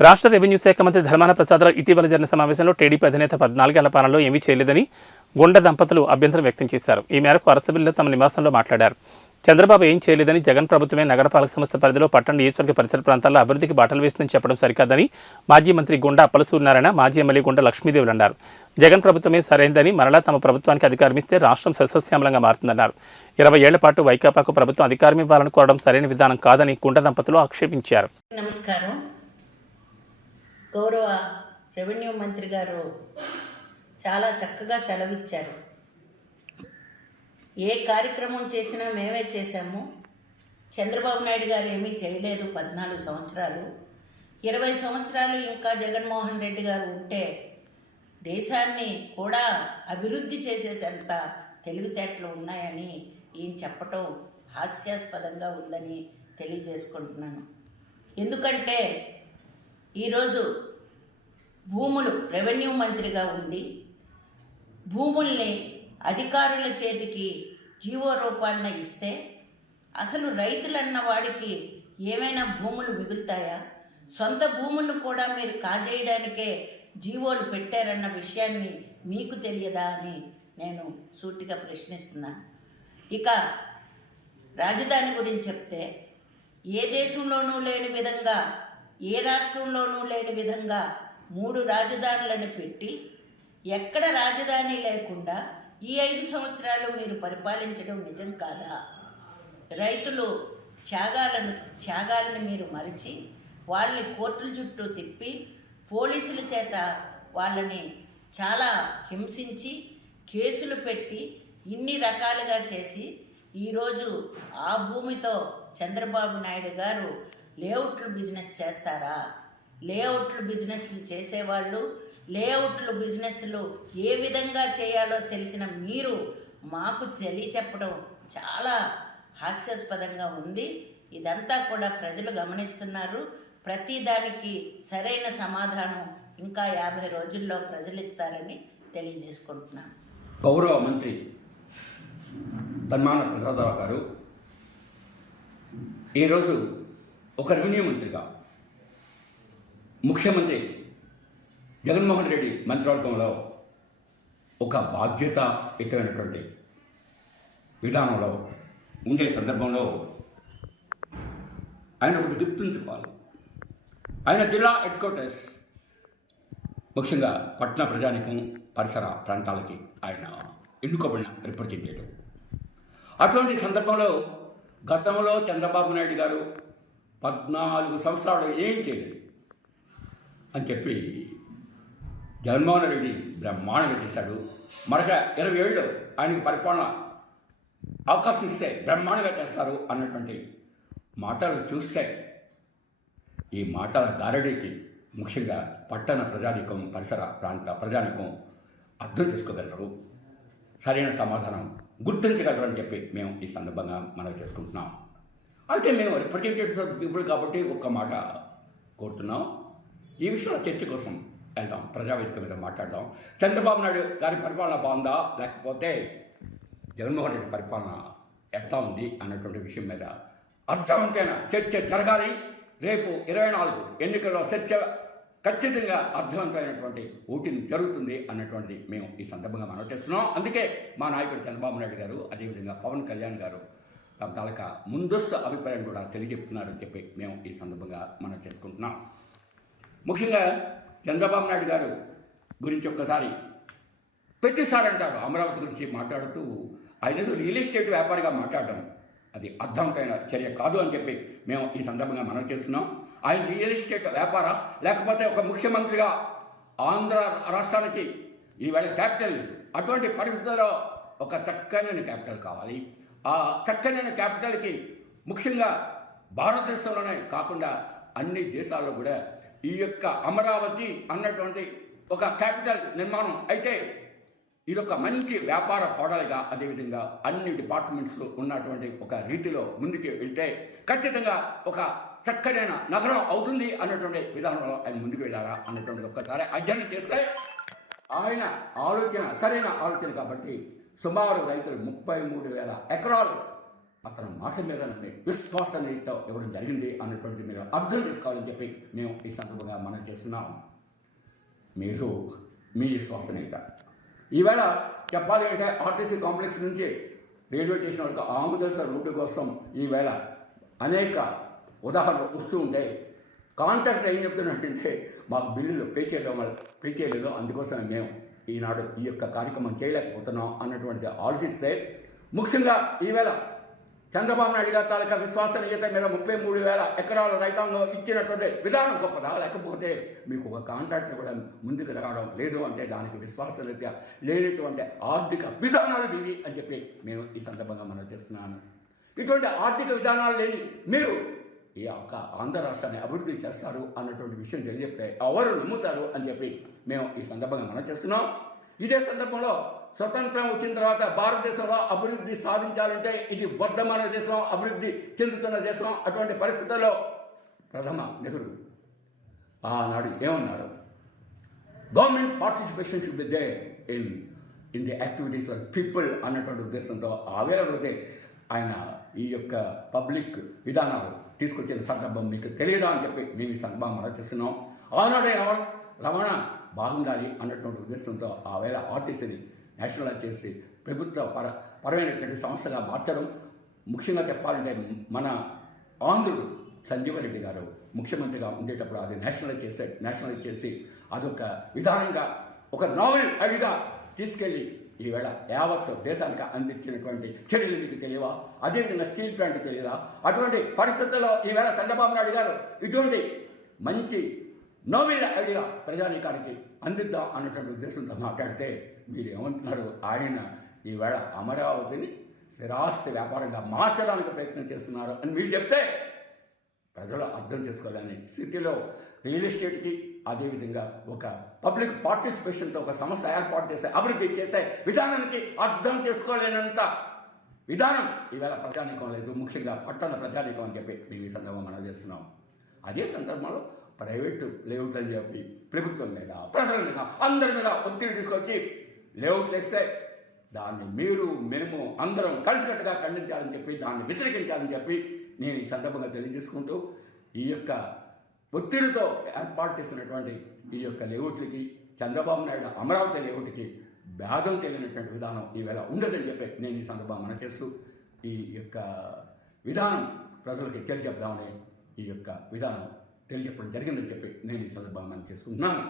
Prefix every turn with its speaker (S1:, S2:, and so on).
S1: రాష్ట్ర రెవెన్యూ శాఖ మంత్రి ధర్మాన ప్రసాదరావు ఇటీవల జరిగిన సమావేశంలో టీడీపీ అధినేత పద్నాలుగేళ్ళ పాలనలో ఏమీ చేయలేదని గుండె దంపతులు అభ్యంతరం వ్యక్తం చేశారు. ఈ మేరకు అరసబిల్లో తమ నివాసంలో మాట్లాడారు. చంద్రబాబు ఏం చేయలేదని జగన్ ప్రభుత్వమే నగరపాలక సంస్థ పరిధిలో పట్టణ నియోజకవర్గ పరిసర ప్రాంతాల్లో అభివృద్ధికి బాటలు వేస్తుందని చెప్పడం సరికాదని మాజీ మంత్రి గుండా అప్పలసూర్నారాయణ మాజీ ఎమ్మెల్యే గుండా లక్ష్మీదేవులు అన్నారు. జగన్ ప్రభుత్వమే సరైందని మరలా తమ ప్రభుత్వానికి అధికారం ఇస్తే రాష్ట్రం సస్యశ్యామలంగా మారుతుందన్నారు. ఇరవై ఏళ్ళ పాటు వైకాపాకు ప్రభుత్వం అధికారం ఇవ్వాలని కోరడం సరైన విధానం కాదని గుండా దంపతులు ఆక్షేపించారు.
S2: నమస్కారం. గౌరవ రెవెన్యూ మంత్రి గారు చాలా చక్కగా సెలవిచ్చారు. ఏ కార్యక్రమం చేసినా మేమే చేశాము. చంద్రబాబు నాయుడు గారు ఏమీ చేయలేదు పద్నాలుగు సంవత్సరాలు. ఇరవై సంవత్సరాలు ఇంకా జగన్మోహన్ రెడ్డి గారు ఉంటే దేశాన్ని కూడా అభివృద్ధి చేసేసంత తెలివితేటలు ఉన్నాయని ఈయన చెప్పటం హాస్యాస్పదంగా ఉందని తెలియజేసుకుంటున్నాను. ఎందుకంటే ఈరోజు భూములు రెవెన్యూ మంత్రిగా ఉండి భూముల్ని అధికారుల చేతికి జీవో రూపాన ఇస్తే అసలు రైతులన్న వాడికి ఏమైనా భూములు మిగులుతాయా? సొంత భూములను కూడా మీరు కాజేయడానికే జీవోలు పెట్టారన్న విషయాన్ని మీకు తెలియదా అని నేను సూటిగా ప్రశ్నిస్తున్నాను ఇక రాజధాని గురించి చెప్తే ఏ దేశంలోనూ లేని విధంగా ఏ రాష్ట్రంలోనూ లేని విధంగా మూడు రాజధానులను పెట్టి ఎక్కడ రాజధాని లేకుండా ఈ ఐదు సంవత్సరాలు మీరు పరిపాలించడం నిజం కాదా? రైతులు త్యాగాలను త్యాగాలను మీరు మరిచి వాళ్ళని కోర్టుల చుట్టూ తిప్పి పోలీసుల చేత వాళ్ళని చాలా హింసించి కేసులు పెట్టి ఇన్ని రకాలుగా చేసి ఈరోజు ఆ భూమితో చంద్రబాబు నాయుడు గారు లేఅవుట్లు బిజినెస్ చేస్తారా? లేఅవుట్లు బిజినెస్లు చేసేవాళ్ళు లేఅవుట్లు బిజినెస్లు ఏ విధంగా చేయాలో తెలిసిన మీరు మాకు తెలియచెప్పడం చాలా హాస్యాస్పదంగా ఉంది. ఇదంతా కూడా ప్రజలు గమనిస్తున్నారు. ప్రతి దానికి సరైన సమాధానం ఇంకా యాభై రోజుల్లో ప్రజలు ఇస్తారని తెలియజేసుకుంటున్నాను
S3: గౌరవ మంత్రి ధర్మాన ప్రసాదరావు గారు ఈరోజు ఒక రెవెన్యూ మంత్రిగా ముఖ్యమంత్రి జగన్మోహన్ రెడ్డి మంత్రివర్గంలో ఒక బాధ్యతాయుతమైనటువంటి విధానంలో ఉండే సందర్భంలో ఆయన ఒకటి గుర్తుంచుకోవాలి ఆయన జిల్లా హెడ్ క్వార్టర్స్ ముఖ్యంగా పట్టణ ప్రజానికం పరిసర ప్రాంతాలకి ఆయన ఎన్నుకోబడిన రిప్రజెంటేటివ్. అటువంటి సందర్భంలో గతంలో చంద్రబాబు నాయుడు గారు పద్నాలుగు సంవత్సరాలు ఏం చేయలేదు. అని చెప్పి జగన్మోహన్ రెడ్డి బ్రహ్మాండంగా చేశాడు. మరొక ఇరవై ఏళ్ళు ఆయనకి పరిపాలన అవకాశం ఇస్తే బ్రహ్మాండంగా చేస్తారు అన్నటువంటి మాటలు చూస్తే ఈ మాటల దారడికి ముఖ్యంగా పట్టణ ప్రజానికం పరిసర ప్రాంత ప్రజానికం అర్థం చేసుకోగలరు. సరైన సమాధానం గుర్తించగలరు అని చెప్పి మేము ఈ సందర్భంగా మనం చేసుకుంటున్నాం. అయితే మేము రిప్రజెంటేటివ్స్ ఆఫ్ పీపుల్ కాబట్టి ఒక్క మాట కోరుతున్నాం. ఈ విషయంలో చర్చ కోసం వెళ్దాం. ప్రజావేదిక మీద మాట్లాడదాం. చంద్రబాబు నాయుడు గారి పరిపాలన బాగుందా? లేకపోతే జగన్మోహన్ రెడ్డి పరిపాలన ఎట్లా ఉంది అన్నటువంటి విషయం మీద అర్థవంతమైన చర్చ జరగాలి. రేపు ఇరవై నాలుగు ఎన్నికల్లో చర్చ ఖచ్చితంగా అర్థవంతమైనటువంటి ఓటింగ్ జరుగుతుంది అన్నటువంటిది మేము ఈ సందర్భంగా మనం చేస్తున్నాం. అందుకే మా నాయకుడు చంద్రబాబు నాయుడు గారు అదేవిధంగా పవన్ కళ్యాణ్ గారు తాలూకా ముందస్తు అభిప్రాయం కూడా తెలియజెప్తున్నారని చెప్పి మేము ఈ సందర్భంగా మనం చేసుకుంటున్నాం. ముఖ్యంగా చంద్రబాబు నాయుడు గారు గురించి ఒక్కసారి ప్రతిసారి అంటారు అమరావతి గురించి మాట్లాడుతూ ఆయన రియల్ ఎస్టేట్ వ్యాపారిగా మాట్లాడడం అది అర్థవంతమైన చర్య కాదు అని చెప్పి మేము ఈ సందర్భంగా మనం చేస్తున్నాం. ఆయన రియల్ ఎస్టేట్ వ్యాపార లేకపోతే ఒక ముఖ్యమంత్రిగా ఆంధ్ర రాష్ట్రానికి ఈవేళ క్యాపిటల్ అటువంటి పరిస్థితుల్లో ఒక చక్కని క్యాపిటల్ కావాలి. ఆ చక్కనైన క్యాపిటల్కి ముఖ్యంగా భారతదేశంలోనే కాకుండా అన్ని దేశాల్లో కూడా ఈ యొక్క అమరావతి అన్నటువంటి ఒక క్యాపిటల్ నిర్మాణం అయితే ఇది ఒక మంచి వ్యాపార కోడలుగా అదేవిధంగా అన్ని డిపార్ట్మెంట్స్లో ఉన్నటువంటి ఒక రీతిలో ముందుకు వెళ్తే ఖచ్చితంగా ఒక చక్కనైన నగరం అవుతుంది అన్నటువంటి విధానంలో ఆయన ముందుకు వెళ్ళారా అన్నటువంటి ఒక్కసారి అధ్యయనం చేస్తే ఆయన ఆలోచన సరైన ఆలోచన కాబట్టి సుమారు రైతులు ముప్పై మూడు వేల ఎకరాలు అతని మాట మీద నమ్మి ఇవ్వడం జరిగింది అన్నటువంటి మీరు అర్థం చేసుకోవాలని చెప్పి మేము ఈ సందర్భంగా మనం చేస్తున్నాం. మీరు మీ విశ్వాసనీయత ఈవేళ చెప్పాలి అంటే ఆర్టీసీ కాంప్లెక్స్ నుంచి రైల్వే స్టేషన్ వరకు ఆంధ్రప్రదేశ్ రూట్ కోసం ఈవేళ అనేక ఉదాహరణలు వస్తూ ఉంటాయి. కాంట్రాక్ట్ ఏం చెప్తున్నట్టంటే మాకు బిల్లులు పే చేయడం వల్ల పే చేయలేదు. అందుకోసం మేము ఈనాడు ఈ యొక్క కార్యక్రమం చేయలేకపోతున్నాం అన్నటువంటిది ఆలోచిస్తే ముఖ్యంగా ఈవేళ చంద్రబాబు నాయుడు గారి తాలూకా విశ్వసనీయత మీద ముప్పై మూడు వేల ఎకరాల రైతాంగం ఇచ్చినటువంటి విధానం గొప్పదా లేకపోతే మీకు ఒక కాంట్రాక్ట్ కూడా ముందుకు రావడం లేదు అంటే దానికి విశ్వాసనీయత లేనటువంటి ఆర్థిక విధానాలు ఇవి అని చెప్పి మేము ఈ సందర్భంగా మనం చేస్తున్నాము ఇటువంటి ఆర్థిక విధానాలు లేని మీరు ఈ యొక్క ఆంధ్ర రాష్ట్రాన్ని అభివృద్ధి చేస్తారు అన్నటువంటి విషయం తెలియజెప్తే ఎవరు నమ్ముతారు అని చెప్పి మేము ఈ సందర్భంగా మనం చేస్తున్నాం. ఇదే సందర్భంలో స్వతంత్రం వచ్చిన తర్వాత భారతదేశంలో అభివృద్ధి సాధించాలంటే ఇది వర్ధమాన దేశం అభివృద్ధి చెందుతున్న దేశం అటువంటి పరిస్థితుల్లో ప్రథమ నెహ్రూ ఆనాడు ఏమన్నారు? Government participation should be there in in the activities of people అన్నటువంటి ఉద్దేశంతో ఆవేళ రోజే ఆయన ఈ యొక్క పబ్లిక్ విధానాలు తీసుకొచ్చిన సందర్భం మీకు తెలియదా అని చెప్పి మేము ఈ సందర్భం మనం చేస్తున్నాం. ఆనాడే రవాణా బాగుండాలి అన్నటువంటి ఉద్దేశంతో ఆవేళ ఆర్టీసీని నేషనలైజ్ చేసి ప్రభుత్వ పర పరమైనటువంటి సంస్థగా మార్చడం. ముఖ్యంగా చెప్పాలంటే మన ఆంధ్రుడు సంజీవరెడ్డి గారు ముఖ్యమంత్రిగా ఉండేటప్పుడు అది నేషనలైజ్ చేసే నేషనలైజ్ చేసి అదొక విధానంగా ఒక నావెల్ అడిగా తీసుకెళ్ళి ఈవేళ యావత్ దేశానికి అందించినటువంటి చర్యలు మీకు తెలియవా? అదేవిధంగా స్టీల్ ప్లాంట్ తెలియదా? అటువంటి పరిస్థితుల్లో ఈవేళ చంద్రబాబు నాయుడు గారు ఇటువంటి మంచి నోవెల్ ఐడియా ప్రజానీకానికి అందిద్దాం అన్నటువంటి ఉద్దేశంతో మాట్లాడితే మీరు ఏమంటున్నారు? ఆయన ఈవేళ అమరావతిని స్థిరాస్తి వ్యాపారంగా మార్చడానికి ప్రయత్నం చేస్తున్నారు అని మీరు చెప్తే ప్రజలు అర్థం చేసుకోవాలని స్థితిలో రియల్ ఎస్టేట్కి అదేవిధంగా ఒక పబ్లిక్ పార్టిసిపేషన్తో ఒక సంస్థ ఏర్పాటు చేసే అభివృద్ధి చేసే విధానానికి అర్థం చేసుకోలేనంత విధానం ఈవేళ ప్రజానీకం లేదు. ముఖ్యంగా పట్టణ ప్రజానీకం అని చెప్పి మేము ఈ సందర్భం మనం చేస్తున్నాం. అదే సందర్భంలో ప్రైవేటు లేఅవుట్లు అని చెప్పి ప్రభుత్వం మీద ప్రజల మీద అందరి మీద ఒత్తిడి తీసుకొచ్చి లేఅవుట్లు వేస్తే దాన్ని మీరు మేము అందరం కలిసినట్టుగా ఖండించాలని చెప్పి దాన్ని వ్యతిరేకించాలని చెప్పి నేను ఈ సందర్భంగా తెలియజేసుకుంటూ ఈ యొక్క ఒత్తిడితో ఏర్పాటు చేసినటువంటి ఈ యొక్క లేఅవుట్లకి చంద్రబాబు నాయుడు అమరావతి లేఅవుట్కి భేదం తెలియనటువంటి విధానం ఈవేళ ఉండదని చెప్పి నేను ఈ సందర్భం మన చేస్తూ ఈ యొక్క విధానం ప్రజలకి తెలియజెప్దామని ఈ యొక్క విధానం తెలియజెప్పడం జరిగిందని చెప్పి నేను ఈ సందర్భం మనం చేసుకుంటున్నాను